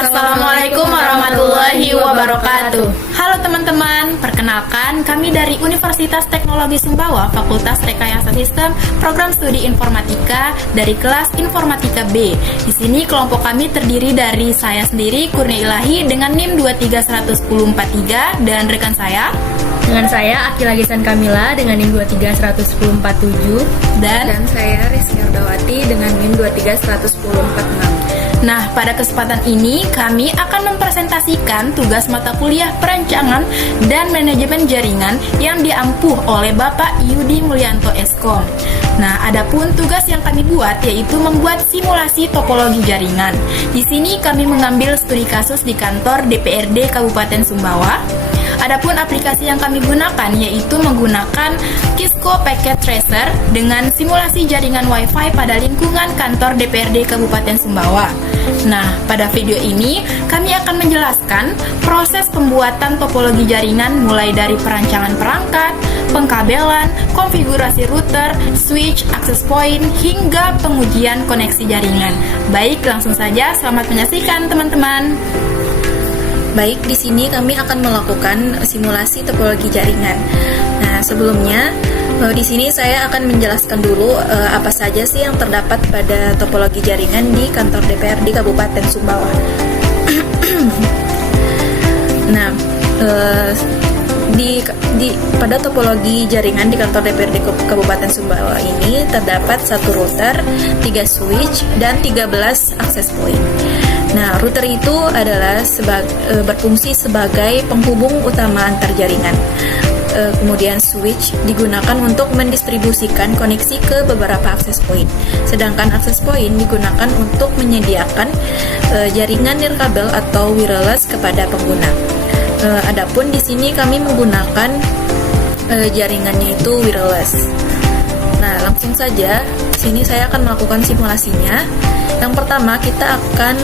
Assalamualaikum warahmatullahi wabarakatuh. Halo teman-teman, perkenalkan kami dari Universitas Teknologi Sumbawa, Fakultas Rekayasa Sistem, Program Studi Informatika dari kelas Informatika B. Di sini kelompok kami terdiri dari saya sendiri, Kurnia Ilahi dengan NIM 2311043 dan rekan saya dengan saya Akila Gisan Kamila dengan NIM 2311047 dan saya Rizky Ardawati dengan NIM 2311046. Nah, pada kesempatan ini kami akan mempresentasikan tugas mata kuliah perancangan dan manajemen jaringan yang diampuh oleh Bapak Yudi Mulyanto Eskom. Nah, adapun tugas yang kami buat yaitu membuat simulasi topologi jaringan. Di sini kami mengambil studi kasus di kantor DPRD Kabupaten Sumbawa. Adapun aplikasi yang kami gunakan yaitu menggunakan Cisco Packet Tracer dengan simulasi jaringan Wi-Fi pada lingkungan kantor DPRD Kabupaten Sumbawa. Nah, pada video ini kami akan menjelaskan proses pembuatan topologi jaringan mulai dari perancangan perangkat, pengkabelan, konfigurasi router, switch, access point, hingga pengujian koneksi jaringan. Baik, langsung saja selamat menyaksikan teman-teman. Baik, di sini kami akan melakukan simulasi topologi jaringan. Nah, sebelumnya di sini saya akan menjelaskan dulu apa saja sih yang terdapat pada topologi jaringan di kantor DPRD Kabupaten Sumbawa. Nah, pada topologi jaringan di kantor DPRD Kabupaten Sumbawa ini terdapat 1 router, 3 switch, dan 13 access point. Nah, router itu adalah berfungsi sebagai penghubung utama antar jaringan. Kemudian switch digunakan untuk mendistribusikan koneksi ke beberapa access point. Sedangkan access point digunakan untuk menyediakan jaringan nirkabel atau wireless kepada pengguna. Adapun di sini kami menggunakan jaringannya itu wireless. Nah, langsung saja sini saya akan melakukan simulasinya. Yang pertama kita akan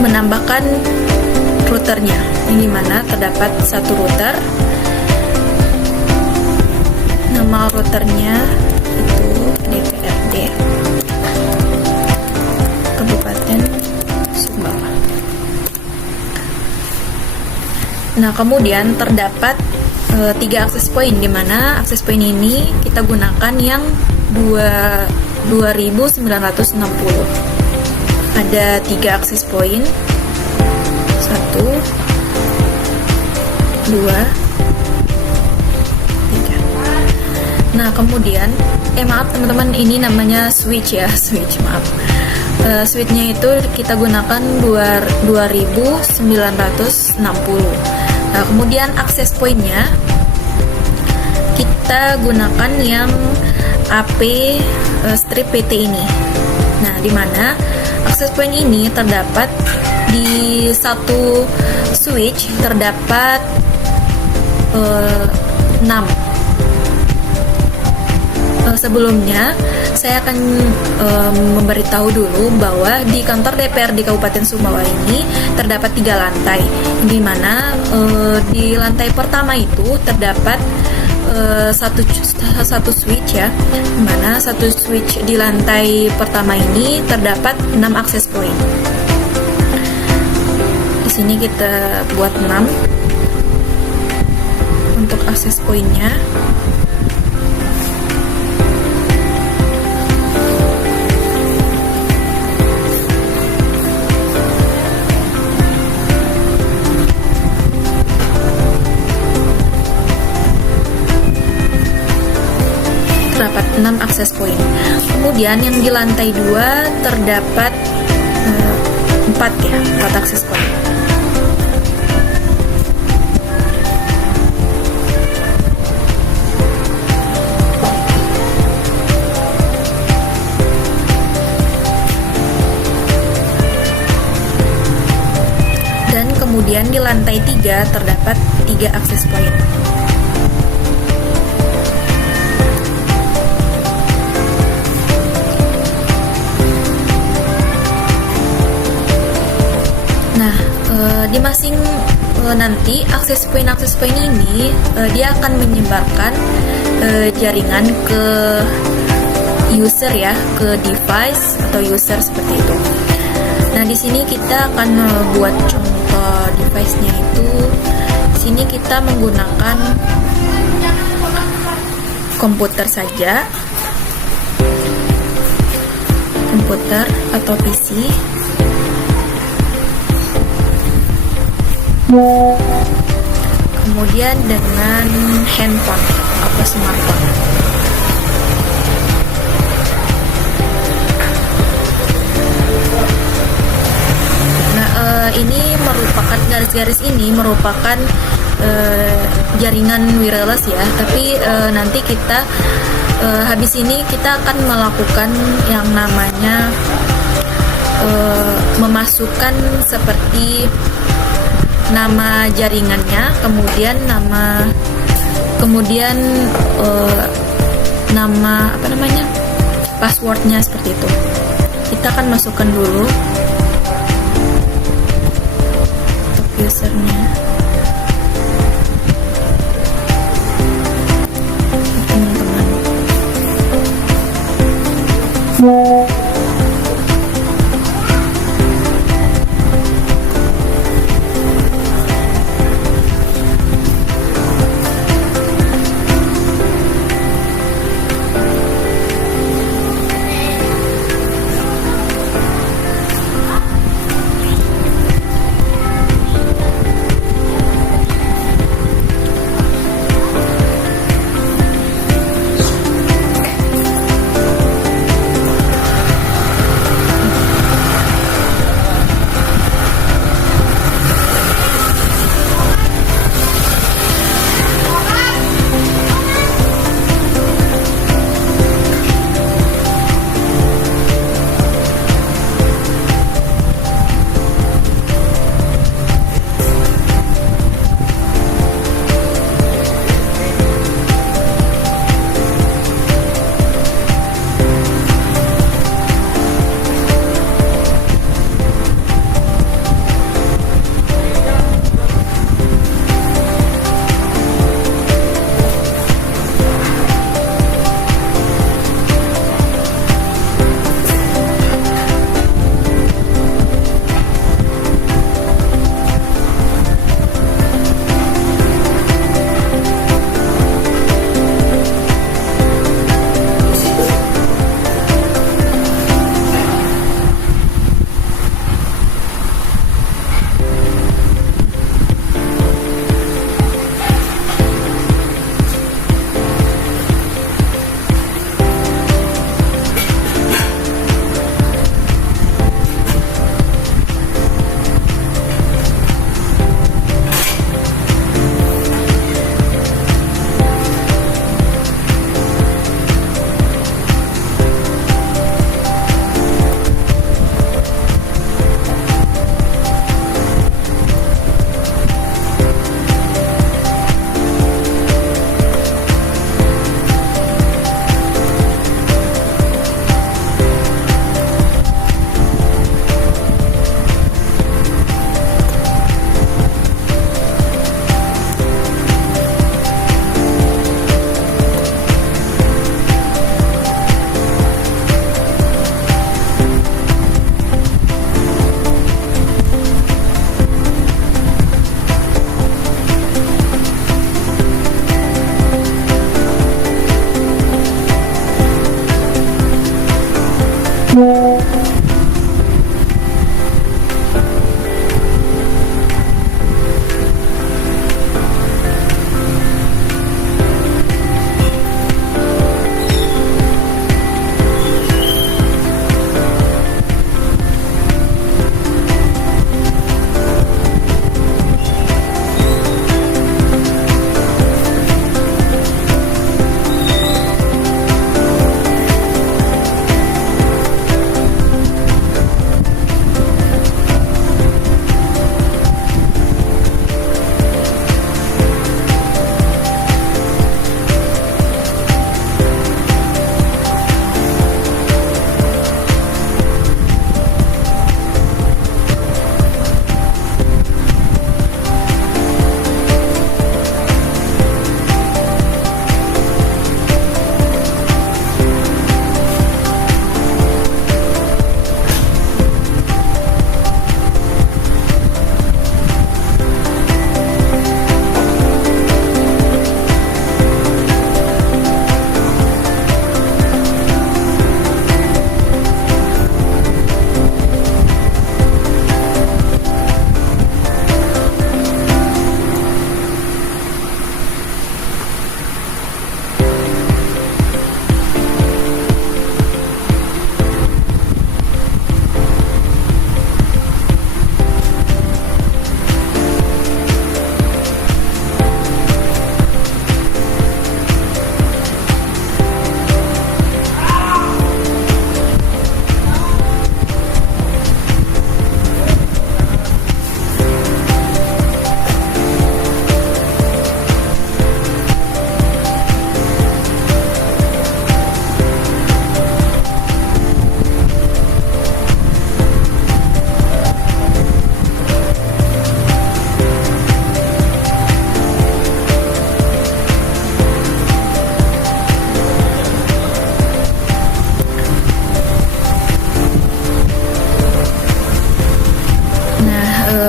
menambahkan routernya, ini mana terdapat 1 router. Nama routernya itu DPRD Kabupaten Sumbawa. Nah, kemudian terdapat 3 access point, di mana access point ini kita gunakan yang 2960. Ada 3 access point, 1, 2, 3. Nah, kemudian maaf teman-teman, ini namanya switch ya, switch, maaf. Switchnya itu kita gunakan 2960. Nah, kemudian access pointnya kita gunakan yang AP strip PT ini. Nah, di mana access point ini terdapat di 1 switch terdapat 6. Sebelumnya saya akan memberitahu dulu bahwa di kantor DPRD Kabupaten Sumbawa ini terdapat 3 lantai, di mana di lantai pertama itu terdapat satu switch ya, di mana 1 switch di lantai pertama ini terdapat 6 access point. Di sini kita buat 6 untuk access pointnya. Terdapat 6 access point. Kemudian yang di lantai 2 terdapat 4 access point. Dan kemudian di lantai 3 terdapat 3 access point. Di masing nanti akses point ini dia akan menyebarkan jaringan ke user ya, ke device atau user seperti itu. Nah, di sini kita akan buat contoh device-nya itu. Di sini kita menggunakan komputer saja. Komputer atau PC. Kemudian dengan handphone atau smartphone. Ini merupakan garis-garis ini merupakan jaringan wireless ya, tapi nanti kita habis ini kita akan melakukan yang namanya memasukkan seperti nama jaringannya, kemudian nama apa namanya, passwordnya seperti itu. Kita akan masukkan dulu usernya, teman-teman.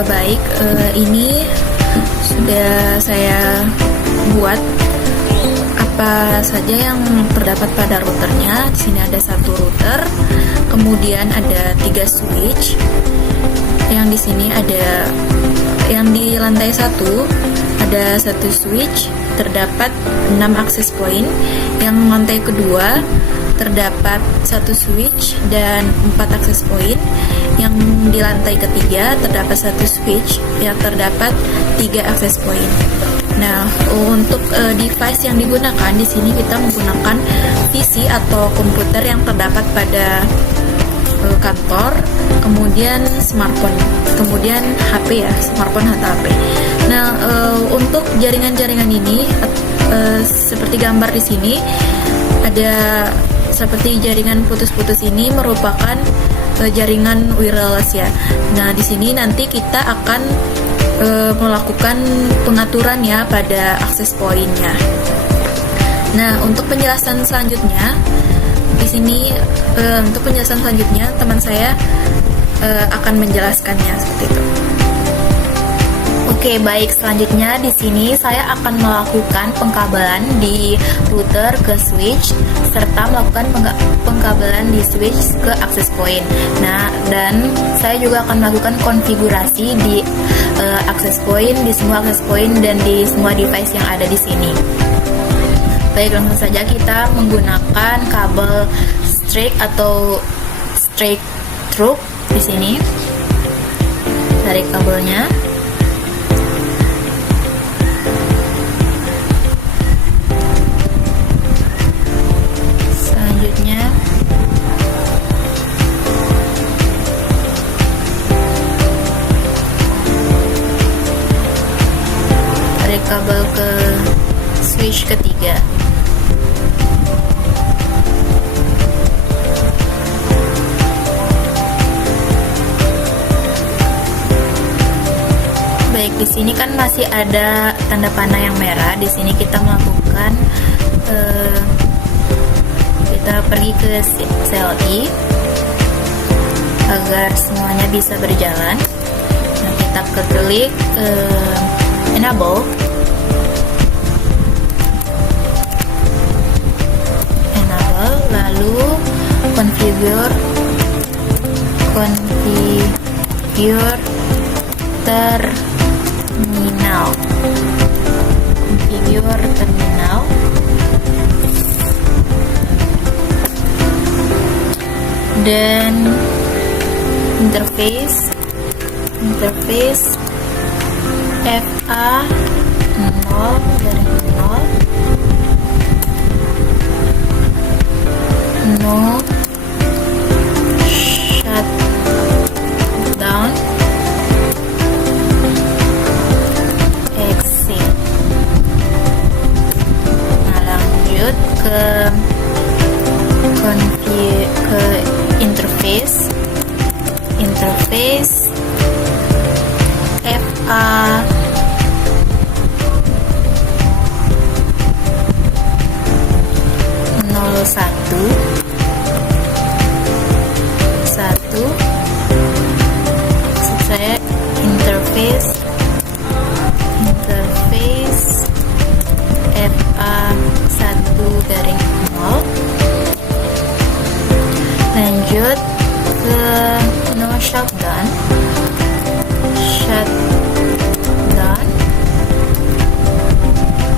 baik, ini sudah saya buat apa saja yang terdapat pada routernya. Di sini ada satu router, kemudian ada 3 switch. Yang di sini ada, yang di lantai 1 ada satu switch, terdapat 6 akses point. Yang lantai kedua terdapat satu switch dan 4 akses point. Yang di lantai ketiga terdapat satu switch yang terdapat 3 akses point. Nah, untuk device yang digunakan di sini kita menggunakan PC atau komputer yang terdapat pada kantor, kemudian smartphone, kemudian HP ya, smartphone atau HP. Nah, untuk jaringan-jaringan ini seperti gambar di sini ada seperti jaringan putus-putus ini merupakan jaringan wireless ya. Nah, di sini nanti kita akan melakukan pengaturan ya pada akses poinnya. Nah, untuk penjelasan selanjutnya di sini teman saya akan menjelaskannya seperti itu. Oke, baik. Selanjutnya di sini saya akan melakukan pengkabelan di router ke switch serta melakukan pengkabelan di switch ke access point. Nah, dan saya juga akan melakukan konfigurasi di access point, di semua access point dan di semua device yang ada di sini. Baik, langsung saja kita menggunakan kabel straight atau straight through di sini. Tarik kabelnya. Selanjutnya tarik kabel ke switch ketiga. Baik, di sini kan masih ada tanda panah yang merah. Di sini kita melakukan kita pergi ke CLI agar semuanya bisa berjalan. Nah, kita klik enable. Lalu configure terminal. Configure terminal. Dan interface FA 0 dari 0. No shutdown exit. Nah, lanjut ke interface FA 01 saya interface FA 1 garing 0. Lanjut ke no shutdown.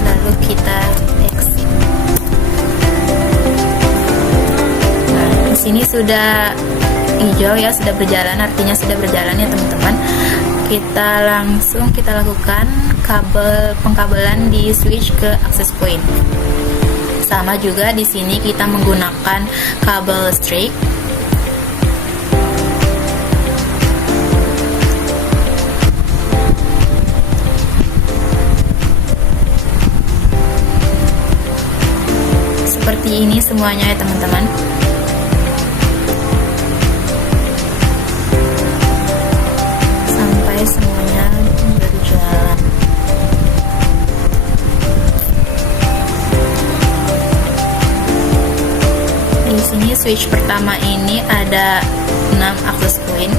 Lalu kita exit. Nah, di sini sudah hijau ya, sudah berjalan, artinya sudah berjalan ya teman-teman. Kita lakukan pengkabelan di switch ke access point. Sama juga di sini kita menggunakan kabel straight. Seperti ini semuanya ya teman-teman. Semuanya berjalan. Di sini switch pertama ini ada 6 access point.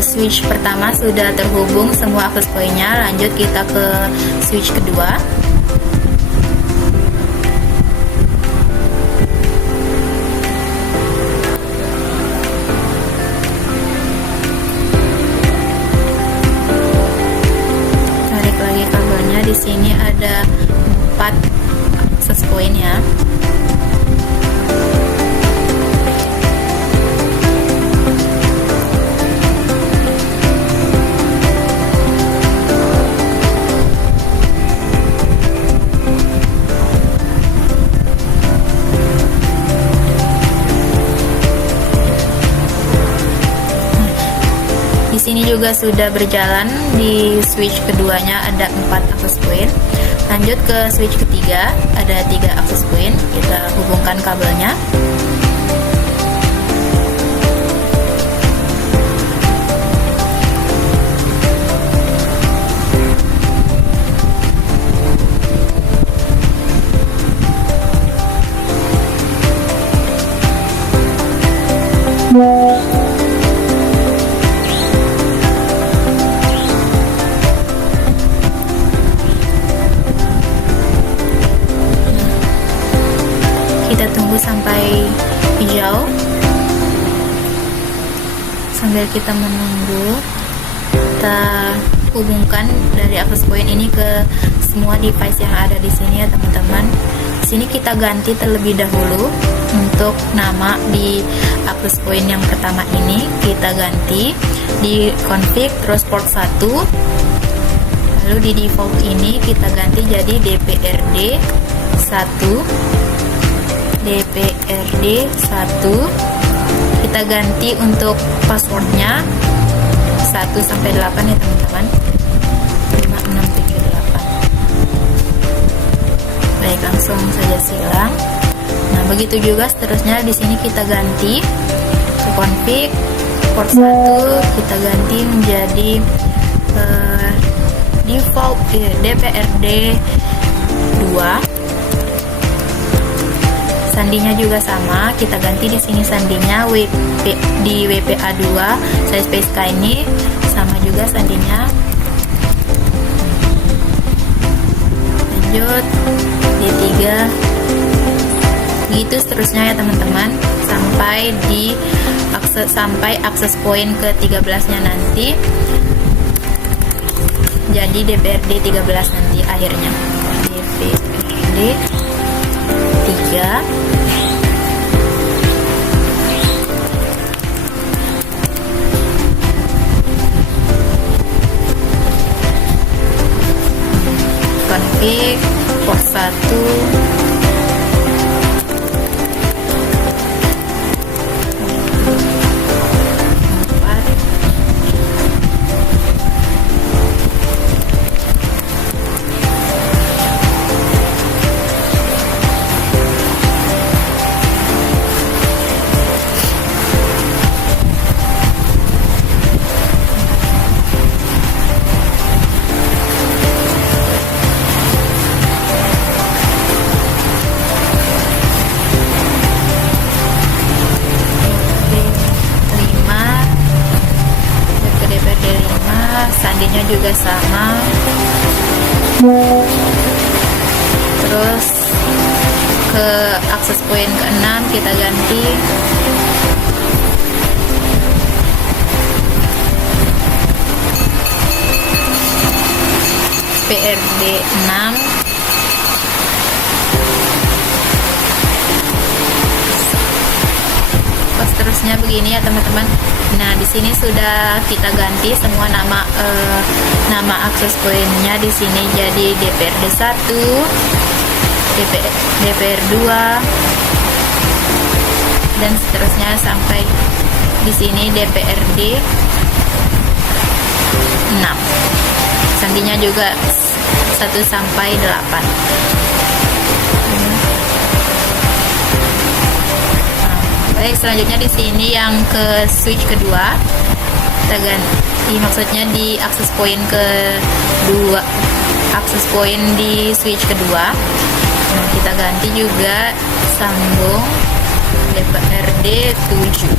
switch pertama sudah terhubung semua akses poinnya. Lanjut kita ke switch kedua. Tarik lagi kabelnya. Di sini ada 4 akses point ya. Di sini juga sudah berjalan. Di switch keduanya ada 4 akses point. Lanjut ke switch ketiga, ada 3 akses point. Kita hubungkan kabelnya. Kita tunggu sampai hijau. Sambil kita menunggu, kita hubungkan dari akses point ini ke semua device yang ada di sini ya teman-teman. Di sini kita ganti terlebih dahulu untuk nama di akses point yang pertama ini. Kita ganti di config, terus port 1. Lalu di default ini kita ganti jadi DPRD 1. DPRD 1. Kita ganti untuk passwordnya 1 sampai 8 ya teman-teman. 5, 6, 7, 8. Baik, langsung saja silang. Nah, begitu juga seterusnya. Di sini kita ganti ke config, port 1 kita ganti menjadi default DPRD 2. Sandinya juga sama, kita ganti di sini sandinya di WPA 2. Saya space ini sama juga sandinya. Lanjut D3. Gitu seterusnya ya teman-teman, sampai akses point ke 13-nya nanti. Jadi DPRD 13 nanti akhirnya. DPRD 3. Config port 1. Sandinya juga sama. Terus ke akses point ke-6 kita ganti PRD 6. Seterusnya begini ya teman-teman. Nah, di sini sudah kita ganti semua nama akses poinnya di sini jadi DPRD 1, DPR 2 dan seterusnya sampai di sini DPRD 6. Sandinya juga 1 sampai 8. Baik, selanjutnya di sini yang ke switch kedua kita ganti, maksudnya di akses point kedua, akses point di switch kedua. Nah, kita ganti juga sambung DPRD 7.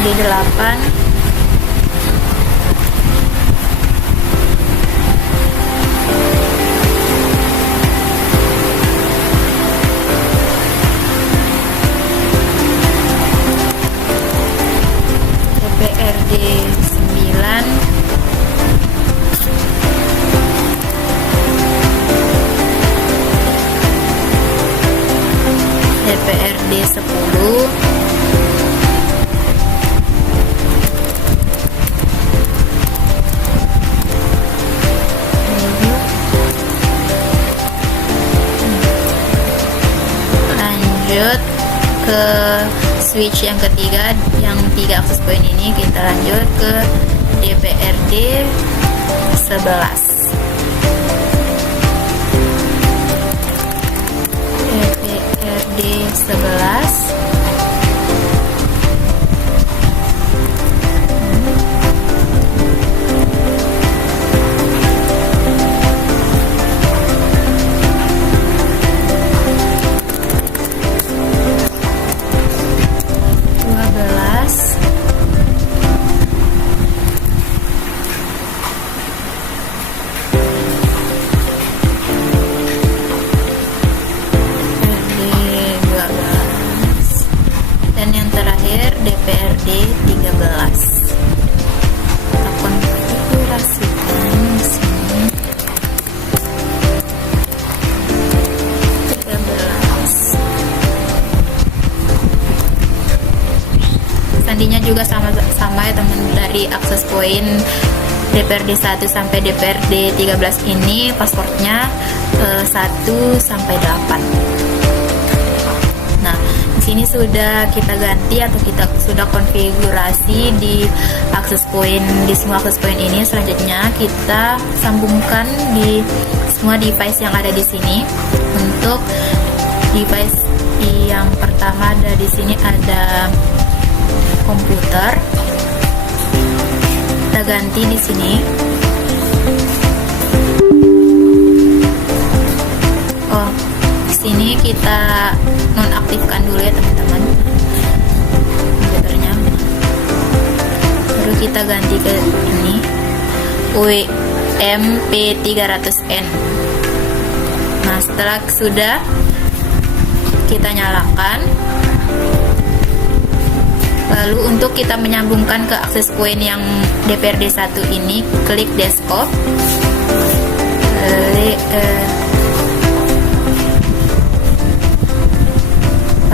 DPRD 8, DPRD 9, DPRD 10, lanjut ke switch yang ketiga, yang 3 akses point ini kita lanjut ke DPRD 11. DPRD 11, DPRD 13. Kita konfigurasikan di sini. 13. Sandinya juga sama ya teman, dari akses point DPRD 1 sampai DPRD 13 ini passwordnya 1 sampai 8. Nah, di sini sudah kita ganti atau kita sudah konfigurasi di akses point, di semua akses point ini. Selanjutnya kita sambungkan di semua device yang ada di sini. Untuk device yang pertama ada di sini ada komputer. Kita ganti di sini. Oh, di sini kita nonaktifkan dulu ya teman-teman komputernya. Baru kita ganti ke ini WMP300N. Nah, setelah sudah kita nyalakan, lalu untuk kita menyambungkan ke akses point yang DPRD 1 ini, klik desktop,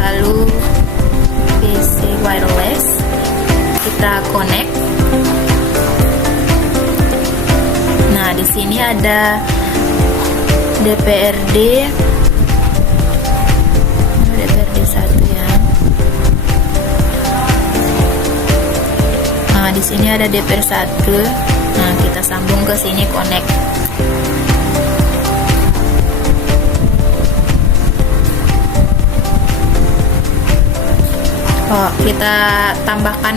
lalu PC wireless, kita connect. Nah, di sini ada DPRD 1 ya. Nah, di sini ada DPR 1. Nah, kita sambung ke sini, connect. Oh, kita tambahkan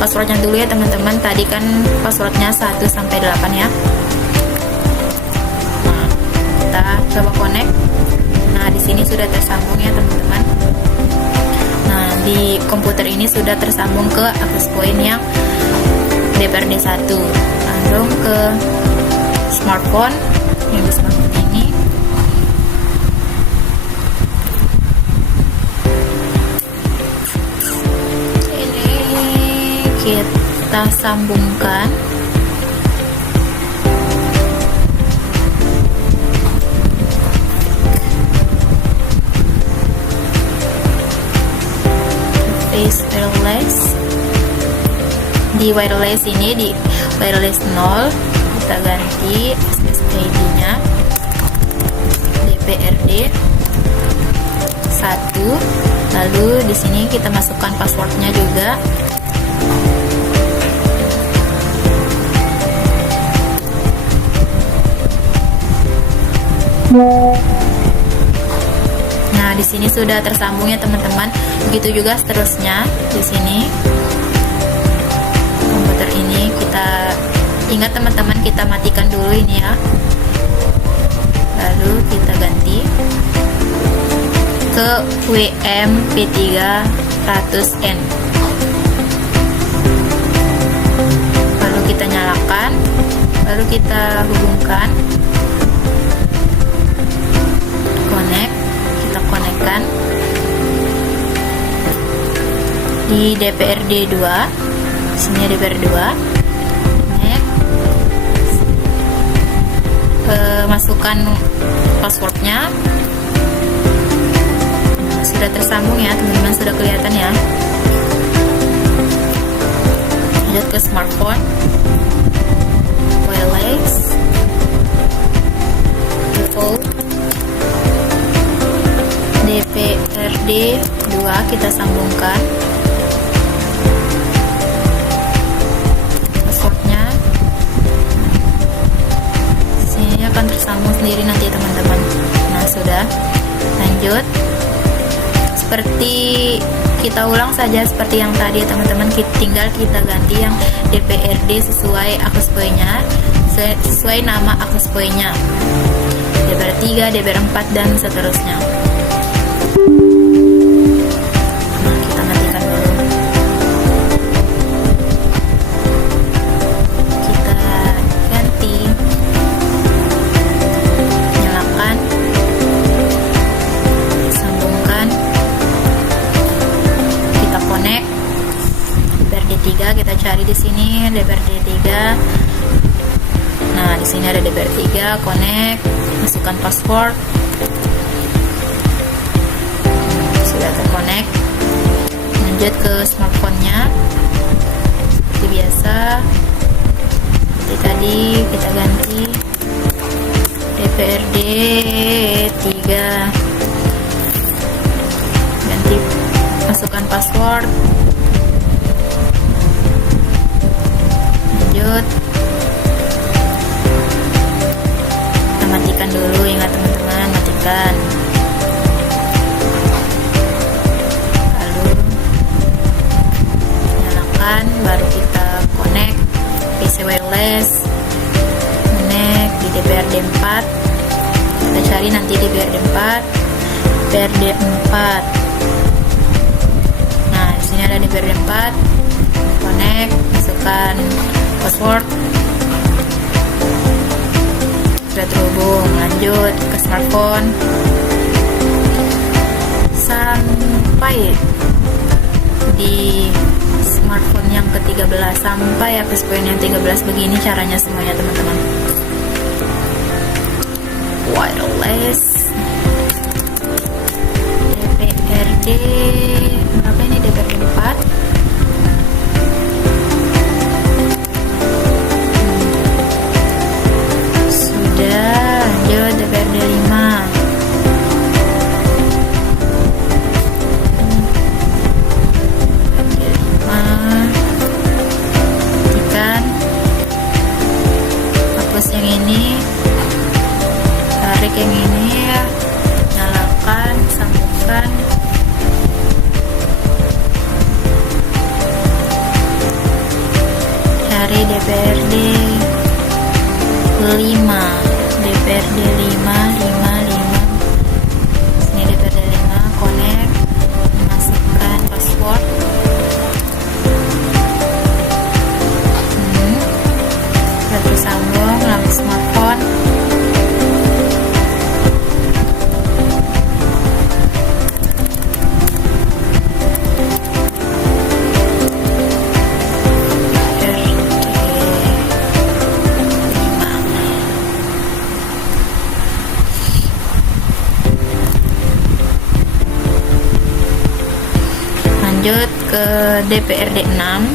passwordnya dulu ya teman-teman. Tadi kan passwordnya 1 sampai 8 ya. Nah, kita coba connect. Nah, di sini sudah tersambung ya teman-teman. Nah, di komputer ini sudah tersambung ke akses point yang DPRD 1. Langsung ke smartphone, yang di smartphone ini. Kita sambungkan. Face wireless. Di wireless ini, di wireless 0, kita ganti SSID-nya DPRD 1. Lalu di sini kita masukkan passwordnya juga. Nah, di sini sudah tersambung ya teman-teman. Begitu juga seterusnya di sini. Komputer ini kita ingat teman-teman, kita matikan dulu ini ya. Lalu kita ganti ke WMP300N. kita nyalakan, baru kita hubungkan, kita konekkan di DPRD 2. Sini DPRD 2. Masukkan passwordnya. Sudah tersambung ya teman-teman, sudah kelihatan ya. Lanjut ke smartphone, wireless, default, DPRD 2 kita sambungkan. Passwordnya sini akan tersambung sendiri nanti teman-teman. Nah sudah, lanjut. Seperti kita ulang saja seperti yang tadi ya teman-teman, tinggal kita ganti yang DPRD sesuai akses poinnya, sesuai nama akses poinnya, DPR 3, DPR 4 dan seterusnya. Nah kita matikan dulu, kita ganti, nyalakan, sambungkan, kita connect DPRD 3, kita cari di sini DPRD 3. Nah, di sini ada DPRD 3, connect, masukkan password. Sudah terconnect. Lanjut ke smartphone-nya. Seperti biasa. Seperti tadi kita ganti DPRD 3. Ganti, masukkan password. Lanjut, kita matikan dulu, ingat teman-teman, matikan. Lalu nyalakan, baru kita connect PC wireless, connect di DPRD 4. Kita cari nanti DPRD 4, DPRD 4. Nah di sini ada DPRD 4, connect, masukkan password. Sudah terhubung. Lanjut ke smartphone sampai di smartphone yang ke-13, sampai akses poin yang 13. Begini caranya semuanya teman-teman. Wireless DPRD berapa ini? DPRD 4. Lanjut DPRD 5. Tekan, hapus yang ini, tarik yang ini, nyalakan, sambungkan. Cari DPRD 5, DPRD 5. Sini DPRD 5, connect, masukkan password. Sudah tersambung, lampu smartphone. Lanjut ke DPRD 6.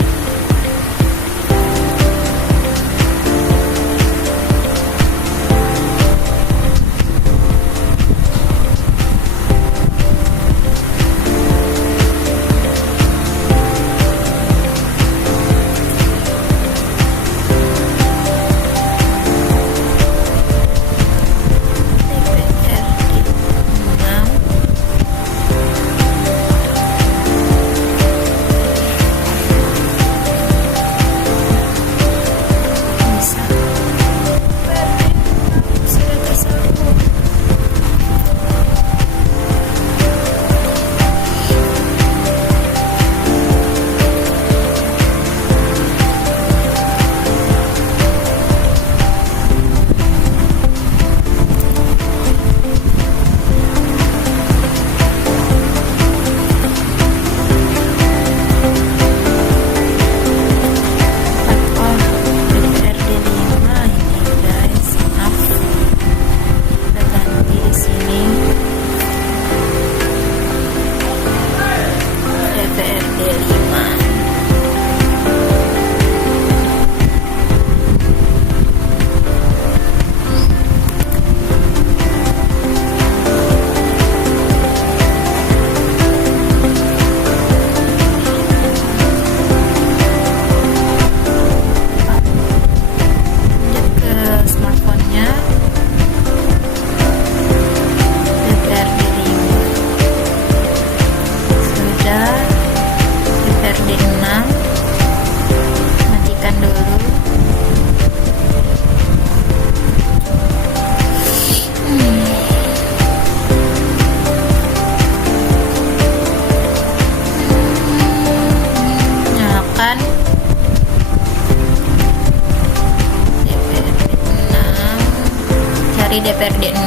cari DPRD 6.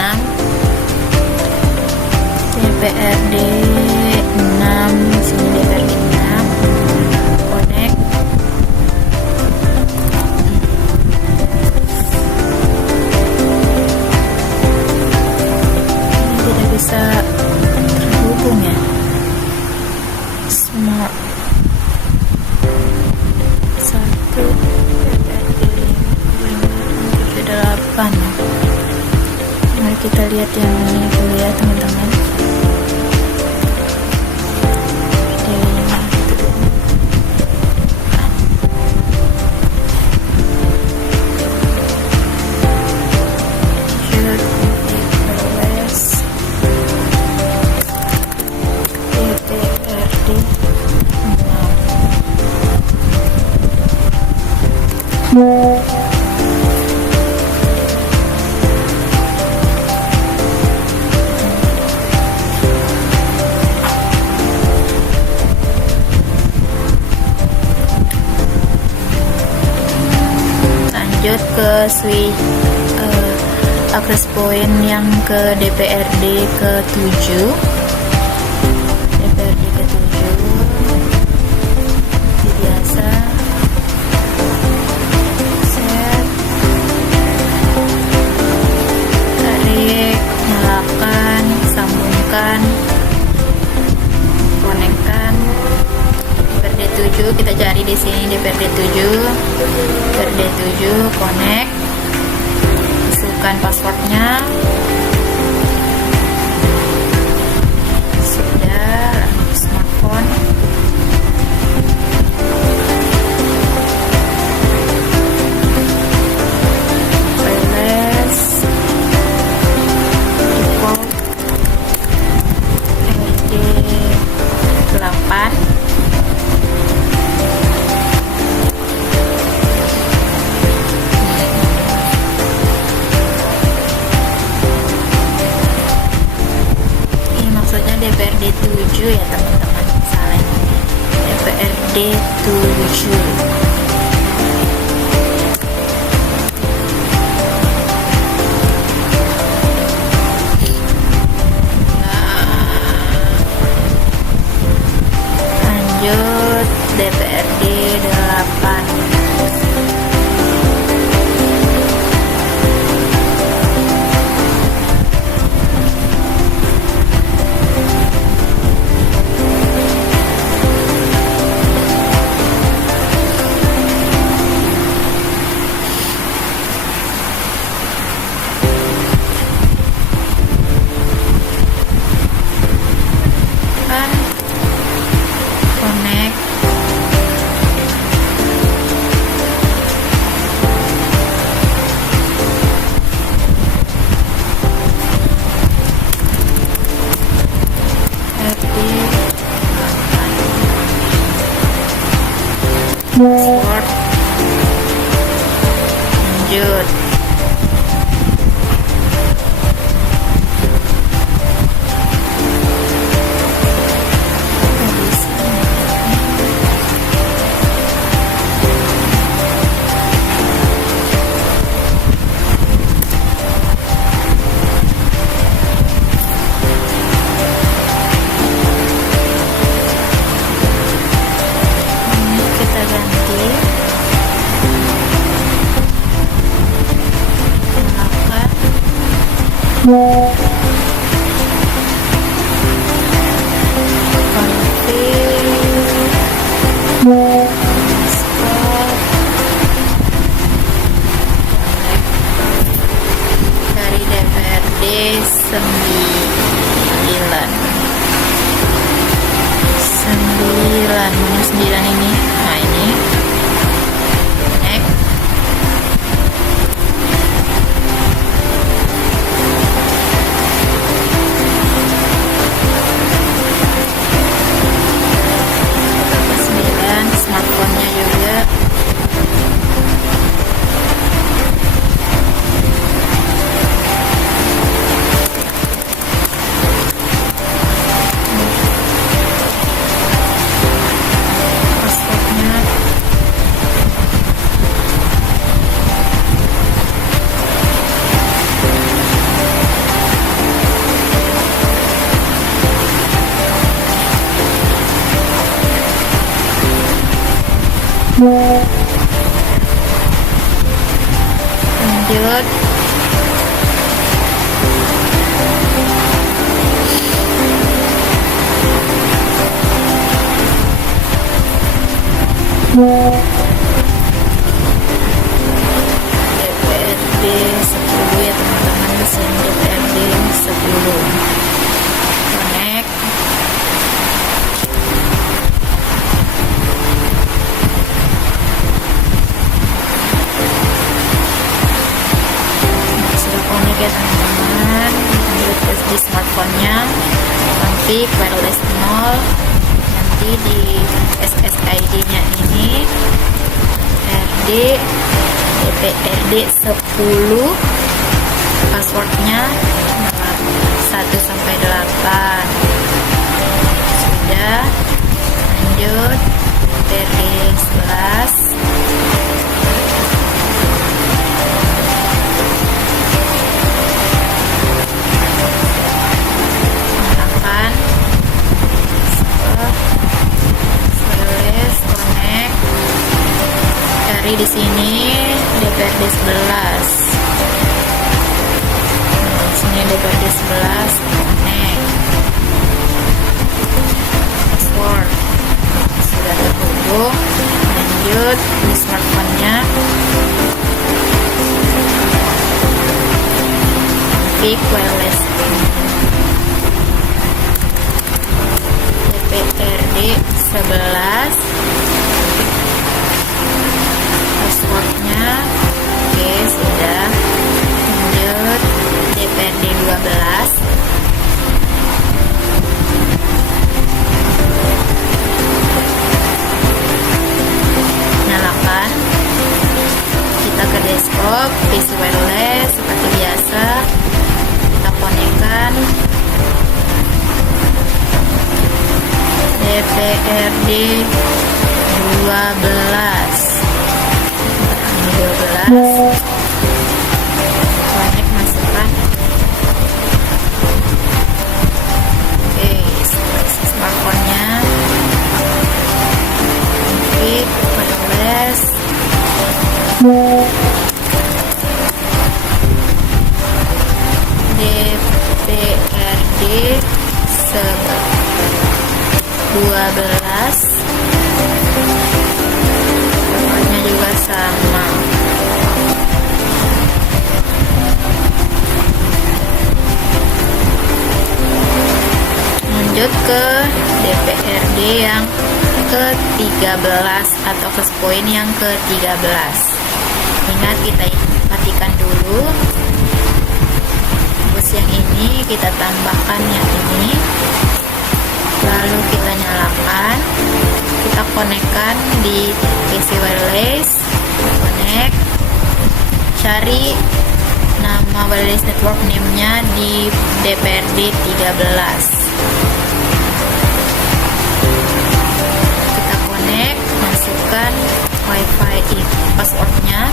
DPRD 6, sini DPRD 6. Connect. Tidak bisa terhubung ya. Smart 1 DPRD 578. Mari kita lihat yang ini dulu ya teman-teman. Lanjut ke switch access point yang ke DPRD ke-7. DPRD ke-7 seperti biasa. Set, tarik, nyalakan, sambungkan, konekkan. DPRD 7 kita cari di sini, DPRD 7 connect, masukkan passwordnya. Sudah, lalu smartphone. Wireless, default, RD 8. DPRD 7 ya teman-teman, salah. DPRD 7. Lanjut DPRD 8. Connect. Password. Lanjut. Kita ganti. Dari DPRD 9 ini. Nah ini next. Smartphone-nya juga. Password Lanjut. DPRD 10 ya teman-teman, mesin DPRD 10. Connect. Nah, sudah connect ya teman-teman. Lanjut ke di smartphone-nya, config wireless 0. Nanti di SSID-nya ini DPRD 10, passwordnya 1 sampai 8. Sudah. Lanjut DPRD 11. Nyalakan. Wireless connect. Cari di sini DPRD 11. Nah, di sini DPRD 11 connect. Password sudah terhubung. Lanjut di smartphone-nya. Config wireless DPRD 11. Passwordnya oke, sudah. Lanjut DPRD 12. Nyalakan. Kita ke desktop, PC wireless seperti biasa. Kita konekkan DPRD 12. Connect, masukkan. Oke, smartphone-nya. Config wireless. DPRD 12. Namanya juga sama. Lanjut ke DPRD yang ke-13 atau first point yang ke-13. Ingat, kita matikan dulu. Bus yang ini kita tambahkan yang ini. Lalu kita nyalakan. Kita konekkan di PC wireless. Connect. Cari nama wireless network name-nya di DPRD 13. Kita connect, masukkan wifi passwordnya.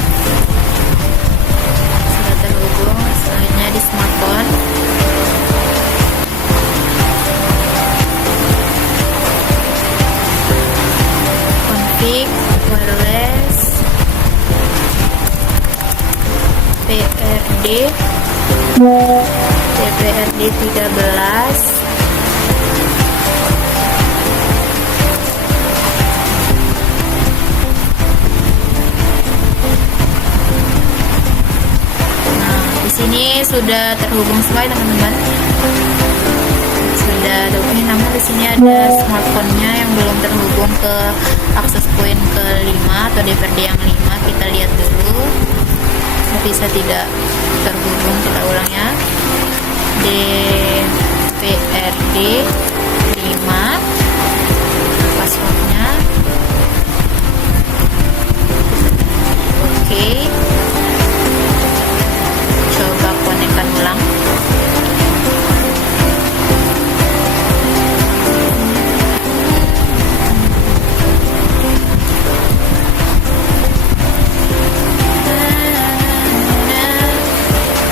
Sudah terhubung. Selanjutnya di smartphone. Config wireless DPRD 13. Sini sudah terhubung semua teman-teman. Sudah terhubung, namun di sini ada smartphone-nya yang belum terhubung ke access point ke-5 atau DPRD yang 5. Kita lihat dulu. Bisa tidak terhubung, kita ulang ya. DPRD 5, passwordnya oke. Coba konekkan ulang.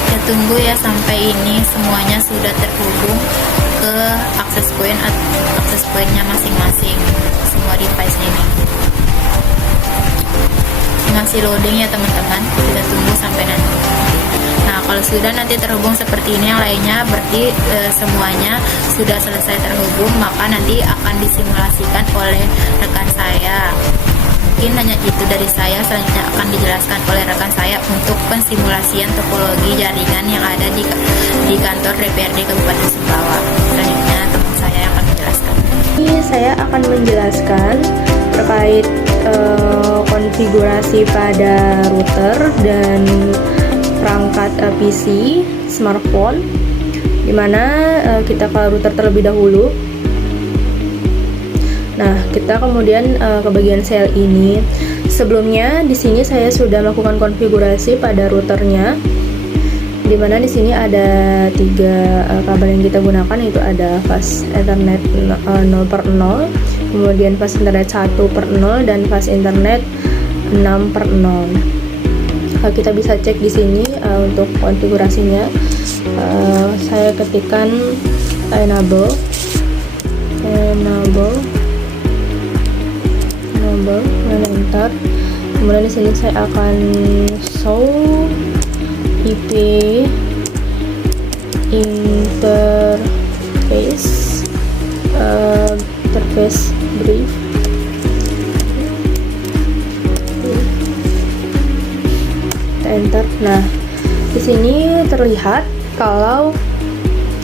Kita tunggu ya sampai ini semuanya sudah terhubung ke access point, access pointnya masing-masing semua device ini. masih loading ya teman-teman, kita tunggu sampai nanti. Nah, kalau sudah nanti terhubung seperti ini yang lainnya, berarti semuanya sudah selesai terhubung, maka nanti akan disimulasikan oleh rekan saya. Mungkin hanya itu dari saya, selanjutnya akan dijelaskan oleh rekan saya untuk pensimulasian topologi jaringan yang ada di kantor DPRD Kabupaten Sumbawa. Selanjutnya teman saya yang akan menjelaskan. Ini saya akan menjelaskan terkait konfigurasi pada router dan perangkat PC smartphone, dimana kita ke router terlebih dahulu. Nah, kita kemudian ke bagian sel ini. Sebelumnya di sini saya sudah melakukan konfigurasi pada routernya, dimana di sini ada 3 kabel yang kita gunakan, yaitu ada fast Ethernet 0/0, kemudian fast Internet 1/0, dan fast Internet 6/0. Kita bisa cek di sini untuk konfigurasinya. Saya ketikkan enable, dan enter. Kemudian di sini saya akan show IP interface brief. Enter. Nah, di sini terlihat kalau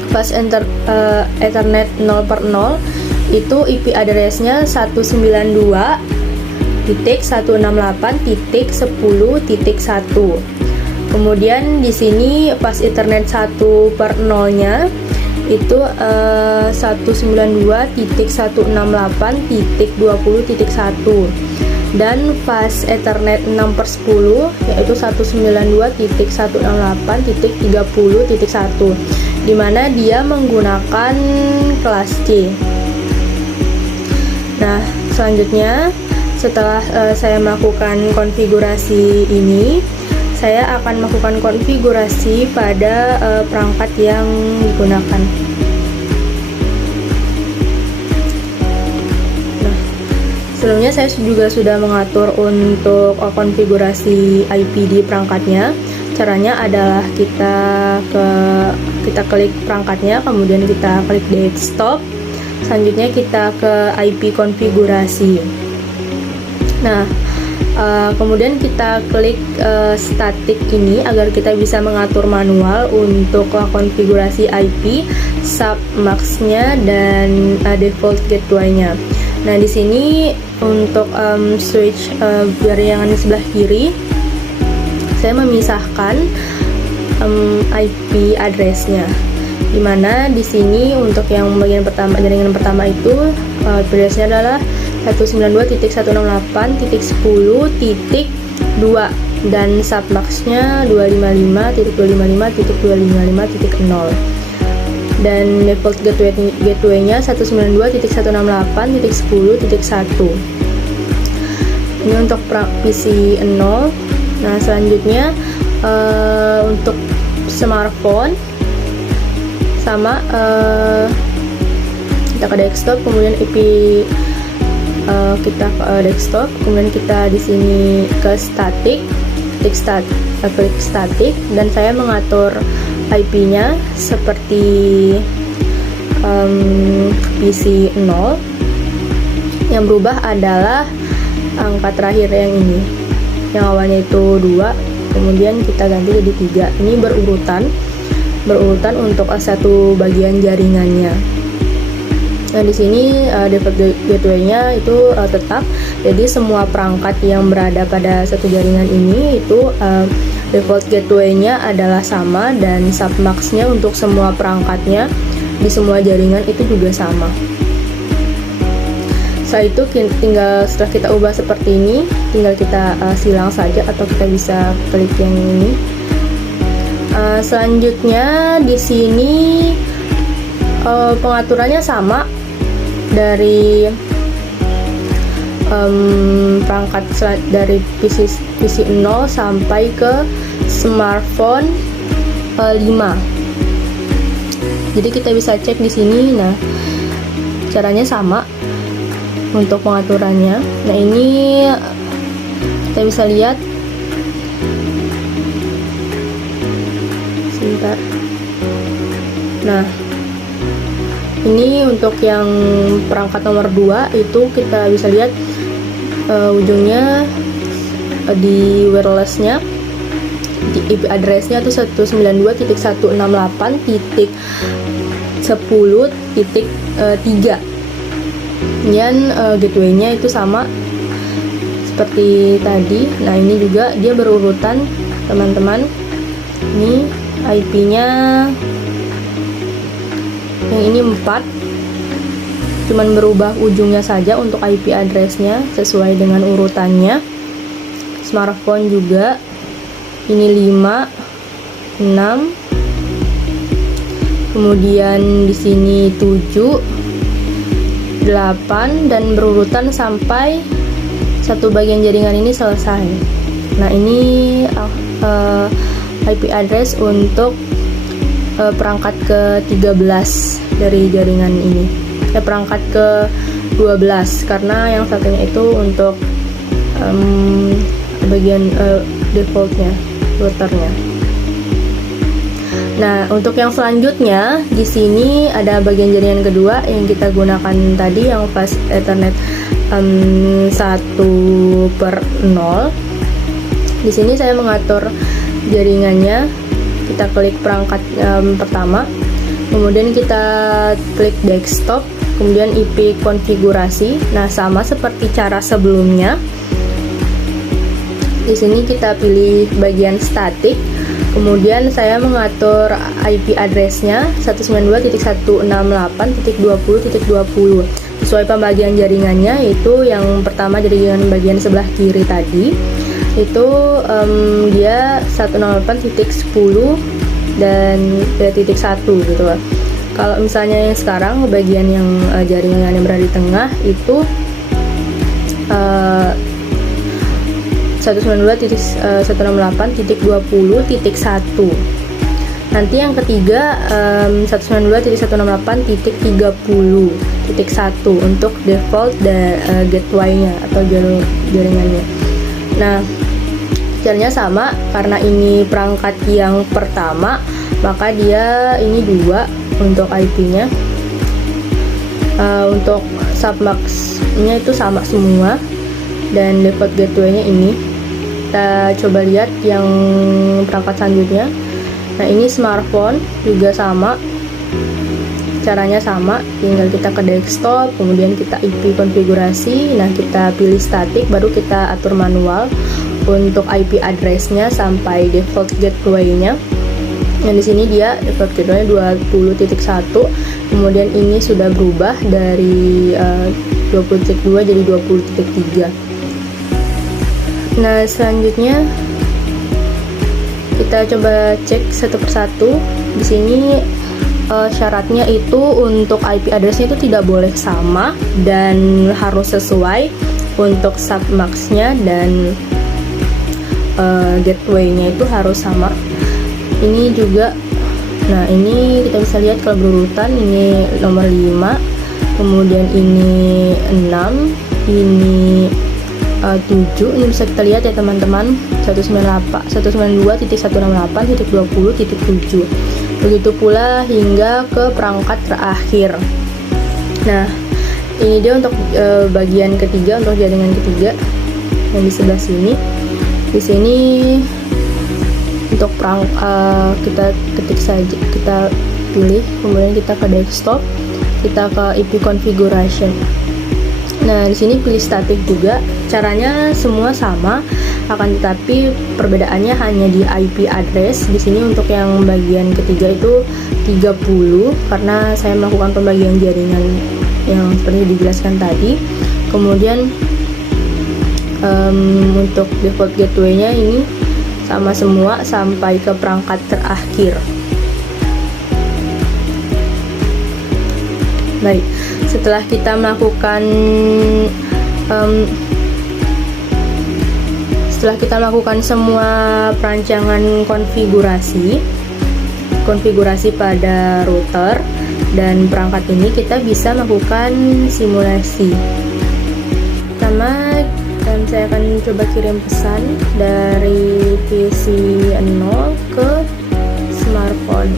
fast Ethernet 0/0 itu IP address-nya 192.168.10.1. Kemudian di sini fast Ethernet 1/0-nya itu 192.168.20.1, dan fast Ethernet 6/10 yaitu 192.168.30.1, dimana dia menggunakan kelas C. Nah, selanjutnya setelah saya melakukan konfigurasi ini, saya akan melakukan konfigurasi pada perangkat yang digunakan. Nah, sebelumnya saya juga sudah mengatur untuk konfigurasi IP di perangkatnya. Caranya adalah kita klik perangkatnya, kemudian kita klik desktop. Selanjutnya kita ke IP konfigurasi. Nah, kemudian kita klik static ini agar kita bisa mengatur manual untuk konfigurasi IP, submax-nya, dan default gateway-nya. Nah, di sini untuk switch jaringan di sebelah kiri, saya memisahkan IP address-nya. Dimana di sini untuk yang bagian pertama, jaringan pertama itu address-nya adalah 192.168.10.2 dan submax-nya 255.255.255.0, dan default gateway-nya 192.168.10.1. Ini untuk PC 0. Nah, selanjutnya untuk smartphone sama, kita ke desktop, kemudian IP kita ke desktop, kemudian kita di sini ke static, klik static, dan saya mengatur IP-nya seperti PC 0. Yang berubah adalah angka terakhir yang ini, yang awalnya itu 2, kemudian kita ganti jadi 3. Ini berurutan untuk satu bagian jaringannya. Nah, di sini default gateway-nya itu tetap. Jadi semua perangkat yang berada pada satu jaringan ini itu default gateway-nya adalah sama, dan submax-nya untuk semua perangkatnya di semua jaringan itu juga sama. Setelah itu setelah kita ubah seperti ini, tinggal kita silang saja atau kita bisa klik yang ini. Selanjutnya di sini pengaturannya sama dari perangkat dari PC 0 sampai ke smartphone 5. Jadi kita bisa cek di sini. Nah, caranya sama untuk pengaturannya. Nah, ini kita bisa lihat. Sebentar. Nah, ini untuk yang perangkat nomor 2 itu kita bisa lihat ujungnya di wirelessnya, di IP addressnya itu 192.168.10.3. Kemudian gateway-nya itu sama seperti tadi. Nah, ini juga dia berurutan, teman-teman. Ini IP-nya yang ini 4, cuman berubah ujungnya saja untuk IP addressnya sesuai dengan urutannya. Smartphone juga ini 5, 6, kemudian di sini 7, 8, dan berurutan sampai satu bagian jaringan ini selesai. Nah, ini IP address untuk perangkat ke-13 dari jaringan ini. Perangkat ke-12 karena yang satunya itu untuk bagian defaultnya, routernya. Nah, untuk yang selanjutnya di sini ada bagian jaringan kedua yang kita gunakan tadi, yang fast Ethernet 1/0. Di sini saya mengatur jaringannya. Kita klik perangkat pertama, kemudian kita klik desktop, kemudian IP konfigurasi. Nah, sama seperti cara sebelumnya. Di sini kita pilih bagian statik, kemudian saya mengatur IP addressnya 192.168.20.20. Sesuai pembagian jaringannya, itu yang pertama jaringan bagian sebelah kiri tadi itu dia 108.10 dan 3.1 gitu lah. Kalau misalnya yang sekarang bagian yang jaringan yang berada di tengah itu 192.168.20.1. Nanti yang ketiga 192.168.30.1 untuk default gateway-nya atau jaringannya. Nah, caranya sama, karena ini perangkat yang pertama, maka dia ini 2 untuk IP-nya. Untuk submax-nya itu sama semua, dan default gateway-nya ini. Kita coba lihat yang perangkat selanjutnya. Nah, ini smartphone juga sama, caranya sama, tinggal kita ke desktop, kemudian kita IP konfigurasi. Nah, kita pilih statik, baru kita atur manual untuk IP addressnya sampai default gateway-nya. Yang di sini dia default gateway 20.1, kemudian ini sudah berubah dari 20.2 jadi 20.3. Nah, selanjutnya kita coba cek satu persatu. Di sini syaratnya itu untuk IP addressnya itu tidak boleh sama dan harus sesuai untuk submax-nya, dan gateway-nya itu harus sama. Ini juga, nah ini kita bisa lihat kalau berurutan, ini nomor 5, kemudian ini 6, ini 7. Ini bisa kita lihat ya teman-teman, 192.168.20.7. Begitu pula hingga ke perangkat terakhir. Nah, ini dia untuk bagian ketiga, untuk jaringan ketiga yang di sebelah sini. Di sini untuk kita ketik saja, kita pilih, kemudian kita ke desktop, kita ke IP configuration. Nah, di sini pilih statik juga. Caranya semua sama, akan tetapi perbedaannya hanya di IP address. Di sini untuk yang bagian ketiga itu 30 karena saya melakukan pembagian jaringan yang seperti dijelaskan tadi. Kemudian untuk default gateway-nya ini sama semua sampai ke perangkat terakhir. Baik, setelah kita melakukan semua perancangan konfigurasi pada router dan perangkat ini, kita bisa melakukan simulasi. Pertama, saya akan coba kirim pesan dari PC 0 ke smartphone.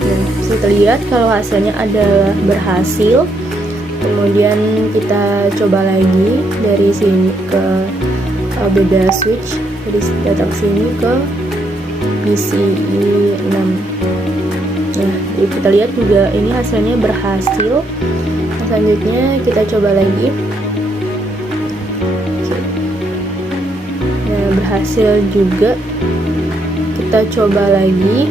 Nah, bisa terlihat kalau hasilnya adalah berhasil. Kemudian kita coba lagi dari sini ke beda switch, jadi datang sini ke PCI 6. Nah, kita lihat juga ini hasilnya berhasil. Selanjutnya kita coba lagi. Nah, berhasil juga. Kita coba lagi.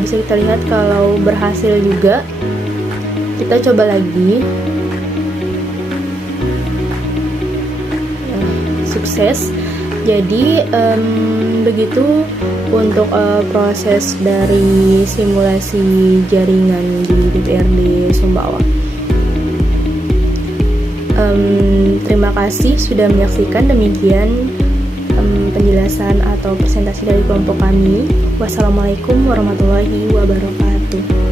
Bisa kita lihat kalau berhasil juga. Kita coba lagi. Sukses. Jadi begitu untuk proses dari simulasi jaringan di DPRD Sumbawa. Terima kasih sudah menyaksikan. Demikian penjelasan atau presentasi dari kelompok kami. Wassalamualaikum warahmatullahi wabarakatuh.